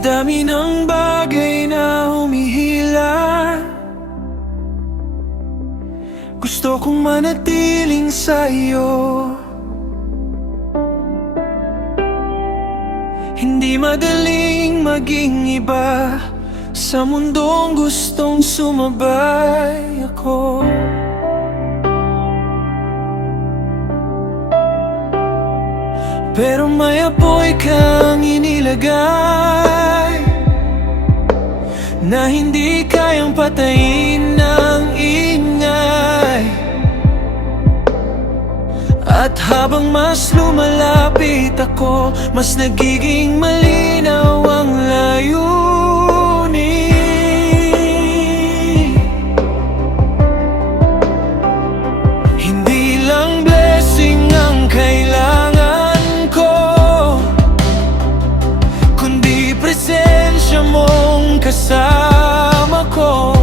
dami ng bagay na humihila, gusto kong manatiling sa'yo. Hindi madaling maging iba sa mundong gustong sumabay ako. Pero may apoy kang inilagay na hindi kayang patayin ng ingay. At habang mas lumalapit ako, mas nagiging malinaw ang layunin. Hindi lang blessing ang kailangan ko, kundi presensya mong kasama ko.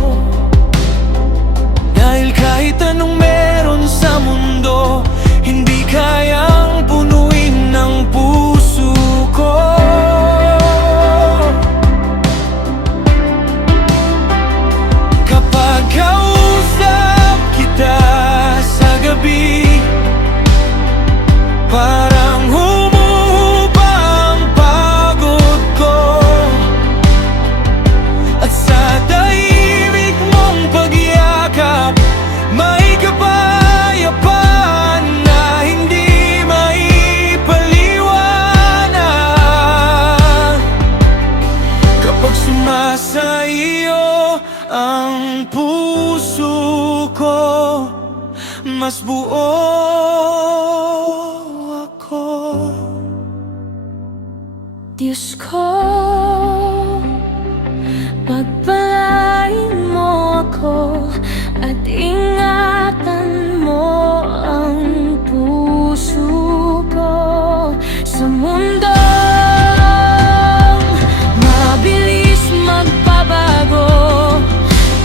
Dahil kahit anong meron sa mundo, hindi kayang punuin ng puso ko. Kapag kausap kita sa gabi, parang humuhupa ang pagod ko. At sa tahimik mong pagyakap, may kapayapaan na hindi maipaliwanag. Kapag sumasa iyo ang puso ko, mas buo ako. Diyos ko, pagpalain mo ako at ingatan mo ang puso ko sa mundo mabilis magbabago.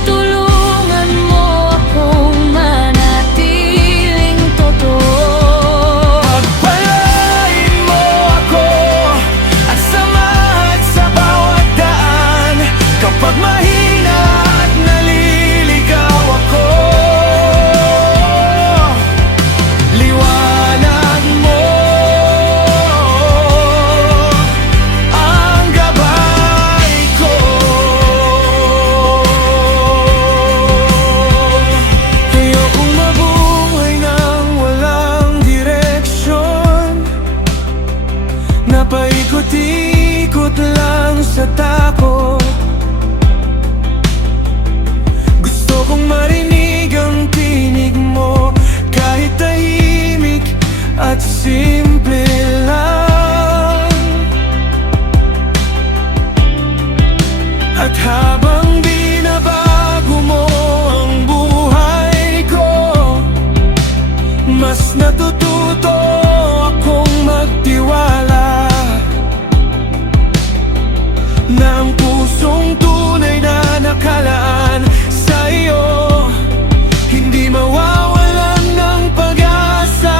Tulungan mo akong manatiling totoo. Pagpalain mo ako at samahan sa bawat daan. Kapag mahina at naliligaw ako, liwanag mo ang gabay ko. Ayokong mabuhay nang walang direksyon, na paikot-ikot lang sa takot. Gusto kong marinig ang tinig mo, kahit tahimik at simple lang. At habang binabago mo ang buhay ko, mas natututo akong magtiwala na ang pusong tunay na nakalaan sa iyo, hindi mawawalan ng pag-asa.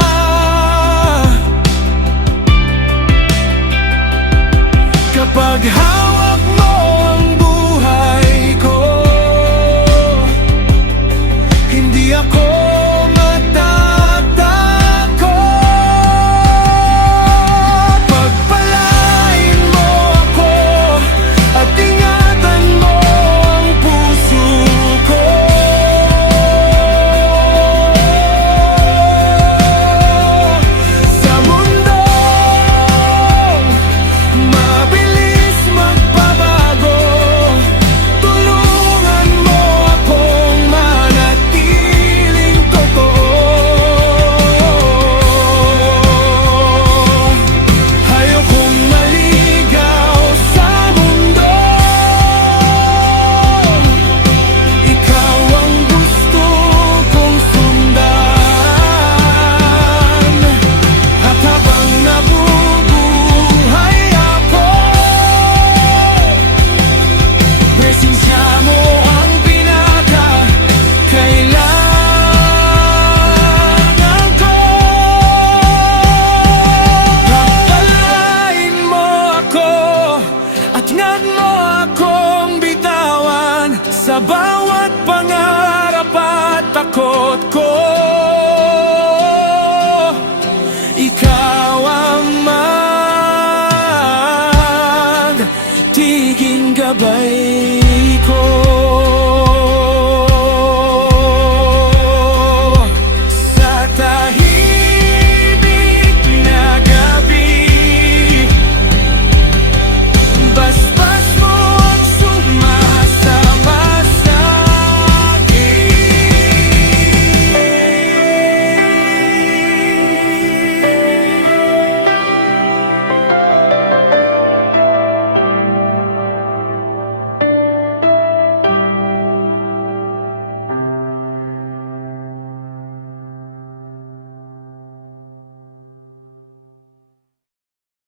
takot ko